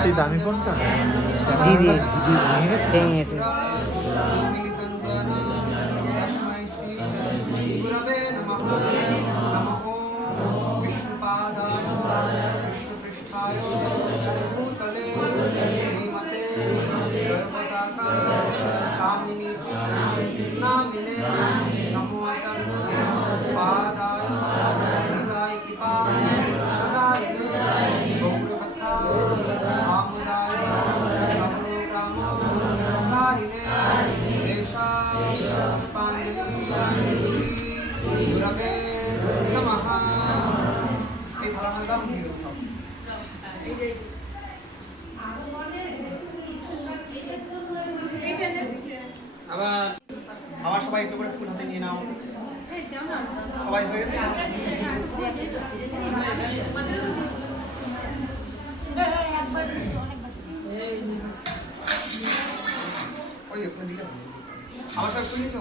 সেই দামি কোনটা? দিদি ভেঙে গেছে? ভেঙে গেছে। আবার সবাই একটু করে ফুল হাতে নিয়ে নাও। সবাই হয়ে গেছে? ওই ওখানে দিকে আবার সবাই ফুল নিয়েছো?